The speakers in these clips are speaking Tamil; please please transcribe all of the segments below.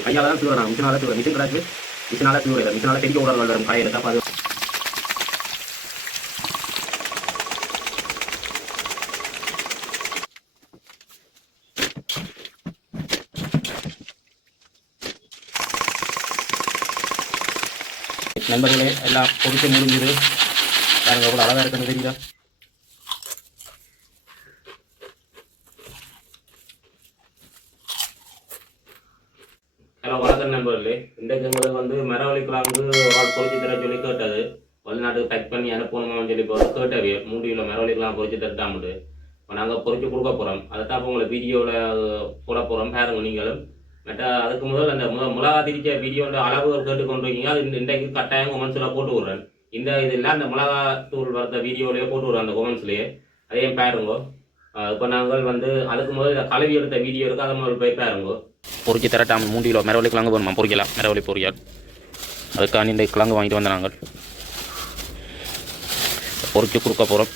போய் கையால தான் தூரம் மிஷினால தூரம் மிஷின் கிடக்கு மிஷினால தூரம் மிஷினால பெரிய உடல் வரும் காய் எடுத்தா அது நண்பர்களே எல்லாம் பொறுத்து முடிஞ்சது பாருங்க எவ்வளோ அழகாக இருக்குன்னு தெரியுதா ஹலோ வணக்கம் நண்பர்களே இன்றைக்கு முதல் வந்து மரவழிக்கலாம் வந்து ஒரு ஆள் பொறிச்சு தர சொல்லி கேட்டது. வெளிநாட்டுக்கு பேக் பண்ணி அனுப்பணுமான்னு சொல்லி போது கேட்டவே கிலோ மரவழிக்கலாம் பொறிச்சு தட்டாமட்டு இப்போ நாங்கள் பொறிச்சு கொடுக்க போகிறோம் அதை தான் இப்போ உங்களை வீடியோவில் போட போகிறோம் பாருங்க நீங்களும். மற்ற அதுக்கு முதல் அந்த முத மிளகா திரிச்ச வீடியோட அளவு கேட்டு கொண்டு இருக்கீங்க. அது இன்றைக்கு கட்டாயம் கொமெண்ட்ஸில் போட்டு விட்றேன். இந்த இதெல்லாம் அந்த மிளகா தூள் வரத வீடியோலேயே போட்டு விட்றேன் அந்த கொமெண்ட்ஸ்லேயே அதையும் பாருங்கோ. இப்போ நாங்கள் வந்து அதுக்கு முதல் இந்த கலவி எடுத்த வீடியோ இருக்குது அதை முதல் போய் பாருங்கோ. பொறிச்சு தரட்டாம் மூன்று கிலோ மரவள்ளி போகணுமா? பொறிக்கலாம். மரவழி பொறியால். அதுக்காண்டி இந்த கிழங்கு வாங்கிட்டு வந்த நாங்கள். பொறிச்சு கொடுக்க போகிறோம்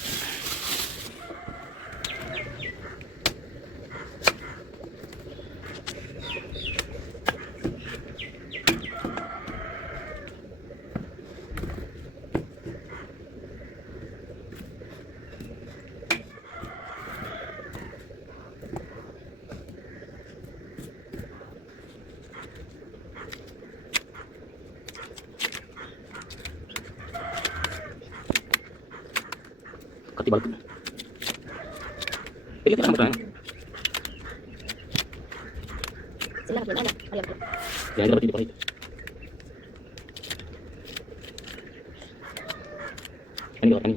கத்தி பல்க் பெரிய கிழங்கு போட்டேன் எங்கே பற்றி பண்ணி பண்ணி பண்ணி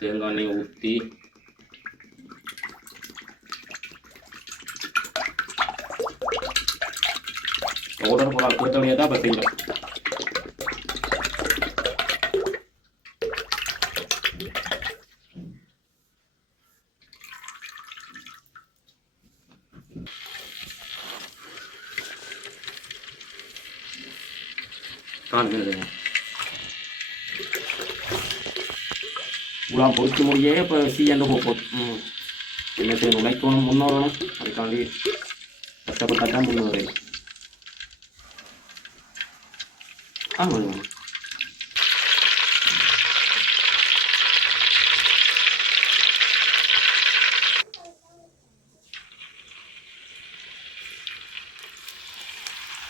தேங்காய் எண்ணெய் ஊற்றி பவுடர் போட கொடுத்தவனையே தான் இப்போ உலாம் பொறுத்து முடியே இப்போ சீயண்டு போ என்ன செய்யணும் உழைக்கணும் முன்னோரணும் அதுக்காண்டி கஷ்டப்பட்டா தான் முன்னோரு ஆமாம்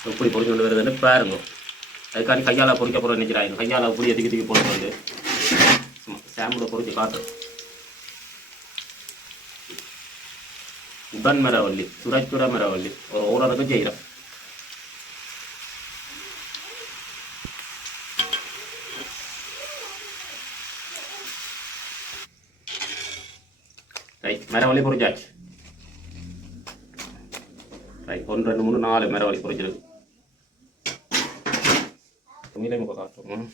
எப்படி பொறிஞ்சு கொண்டு வருதுன்னு பாருங்க அதுக்காண்டி கையால் பொறிக்க போகிற நினைக்கிறாங்க கையால் புளிய தூக்கி திக்கி போட்டு வந்து சாம்பிளை பொறிச்சு காட்டு உடன் மரவள்ளி சுரச்சுர மரவள்ளி ஒரு ஓரளவுக்கு செய்கிறோம் ரைட் மரவள்ளி பொறிச்சாச்சு. ரைட் ஒன்று ரெண்டு மூணு நாலு மரவள்ளி பொறிச்சிருக்கு. மீனை காட்டுவோம்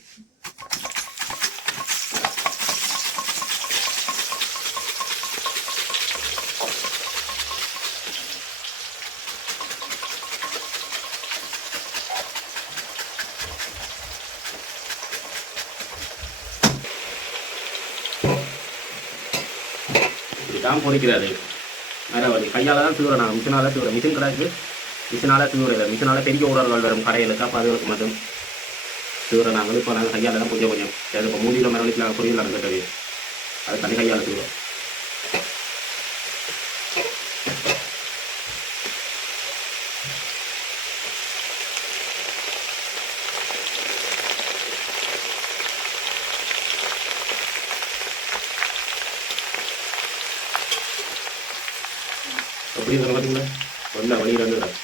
தான் பொறிக்கிறாரு வேற வழி. கையால் தான் தூர நாங்கள் மிஷினால தூர மிஷின் கிடக்கு மிஷினால இல்லை மிஷினால பெரிய ஓடர்கள் வரும் கடைகளுக்கு அப்போ அதுகளுக்கு மட்டும். தூர நாங்கள் இப்போ நாங்கள் கையால் தான் கொஞ்சம் கொஞ்சம். இப்போ மூடியில் மரவழிக்கு நாங்கள் பொரியல் நடந்துட்டு அது தனி கையால் தீவிரம் பார்த்தீங்களா ஒன்றா தான்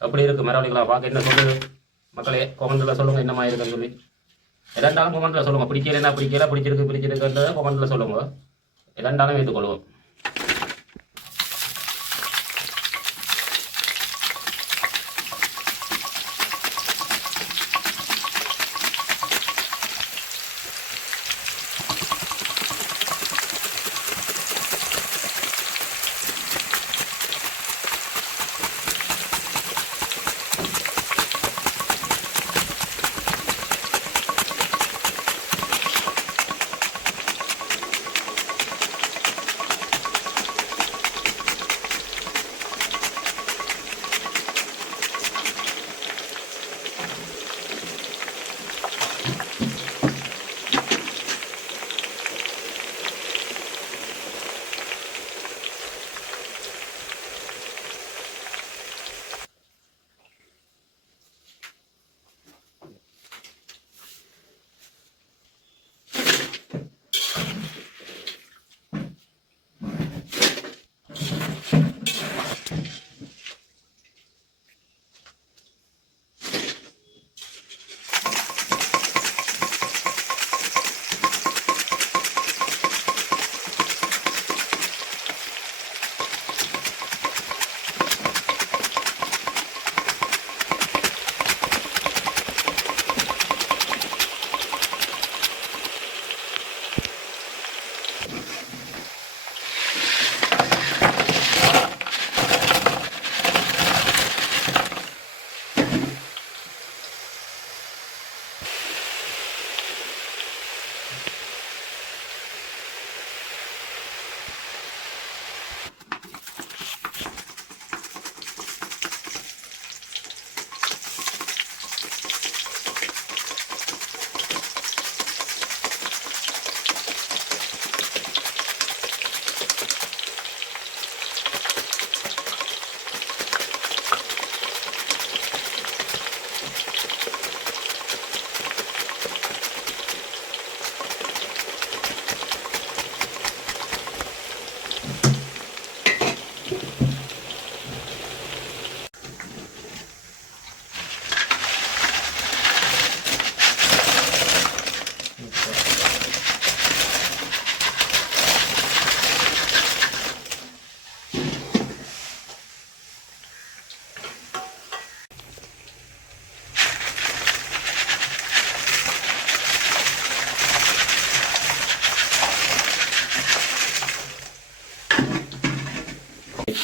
அப்படி இருக்கு மரவழிகளா பார்க்க என்ன சொல்லுது மக்களே கொமெண்ட்ல சொல்லுங்க என்ன மாதிரி இருக்குன்னு சொல்லி. எதாண்டாலும் கொமெண்ட்ல சொல்லுங்க. பிடிக்கலன்னா பிடிக்கல பிடிச்சிருக்கு பிடிச்சிருக்குன்றத கொமெண்ட்ல சொல்லுங்க. இரண்டாலும் ஏற்றுக்கொள்வோம்.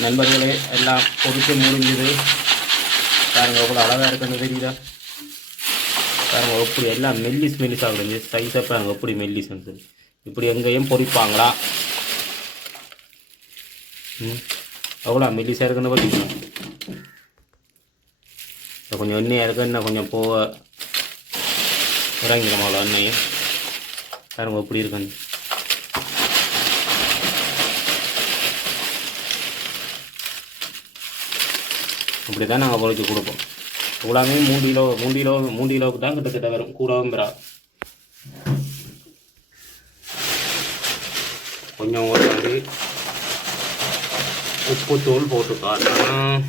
நண்பர்களே எல்லாம் பொறிச்சு முடிஞ்சது. பாருங்கள் எவ்வளோ அழகாக இருக்குன்னு தெரியுதா பாருங்கள் எப்படி எல்லாம் மெல்லிஸ் மெல்லிஸ் விடுங்க சைஸாக பாருங்கள் எப்படி மெல்லிஸ்ன்னு சொல்லி இப்படி எங்கேயும் பொறிப்பாங்களா? ம் எவ்வளோ மெல்லிஸாக இருக்குன்னு பார்த்தீங்களா கொஞ்சம் எண்ணெயாக இருக்கு இன்னும் கொஞ்சம் போக இறங்கிடும் அவ்வளோ எண்ணெயும் பாருங்கள் எப்படி இருக்குன்னு. இப்படி தான் நாங்கள் பொறிச்சு கொடுப்போம். கூடாமே மூணு கிலோ மூணு கிலோ மூணு கிலோவுக்கு தான் கிட்டத்தட்ட வரும். கூடவும் பெறா கொஞ்சம் ஒரு வந்து உப்புத்தூள் போட்டு காட்டணும்.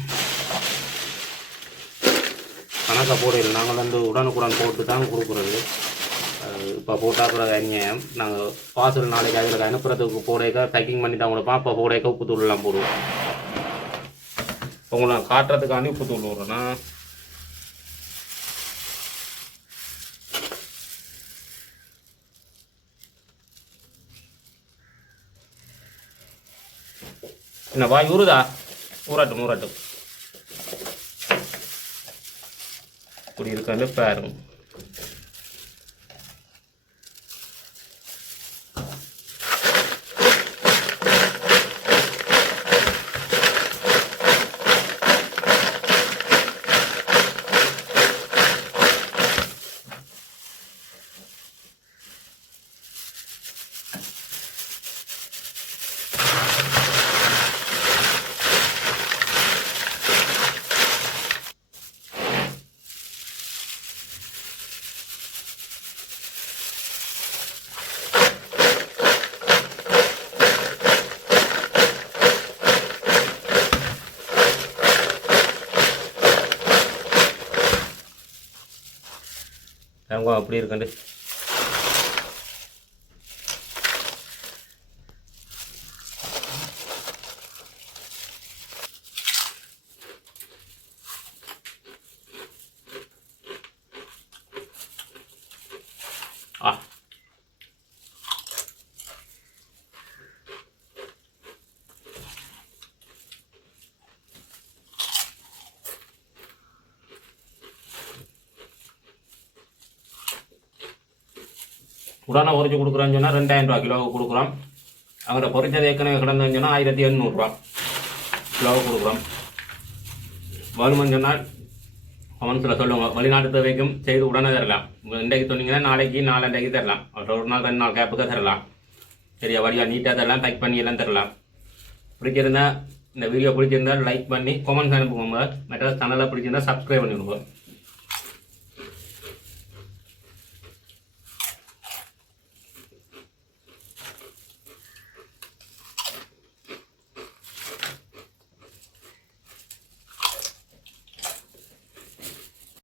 கணக்கை போடையில் நாங்கள் வந்து உடனுக்குடன் போட்டு தான் கொடுக்குறது இப்போ போட்டாக்குறது அநியாயம். நாங்கள் பார்சல் நாளைக்கு அதில் அனுப்புறதுக்கு போடைக்க பேக்கிங் பண்ணி தான் கொடுப்போம். அப்போ போடைக்க உப்புத்தூள்லாம் போடுவோம். உங்களை நான் காட்டுறதுக்காண்டி உப்பு தூள் விட்றேன்னா என்ன வாய் உருதா ஊராட்டும் ஊராட்டும் இப்படி இருக்கான்னு பாருங்க. அப்படி இருக்கண்டு. உடனே பொறிச்சு கொடுக்குறோன்னு சொன்னால் ரெண்டாயிரம் ரூபா கிலோவுக்கு கொடுக்குறோம். அவங்கள்ட்ட பொறிச்சது ஏற்கனவே கிடந்ததுன்னு சொன்னால் ஆயிரத்தி எண்ணூறுரூவா கிலோவுக்கு கொடுக்குறோம். வருமானு சொன்னால் கமெண்ட்ஸில் சொல்லுங்க. வெளிநாட்டு தேவைக்கும் செய்து உடனே தரலாம். இன்றைக்கு சொன்னீங்கன்னா நாளைக்கு நாலண்டைக்கு தரலாம். ஒரு நாள் ரெண்டு நாள் கேப்புக்கு தரலாம். சரியா வழியாக நீட்டாக தரலாம். பேக் பண்ணி எல்லாம் தரலாம். பிடிச்சிருந்தா இந்த வீடியோ பிடிச்சிருந்தா லைக் பண்ணி கமெண்ட்ஸ் அனுப்புங்க. மற்ற சேனலை பிடிச்சிருந்தா சப்ஸ்கிரைப் பண்ணிவிடுவோம்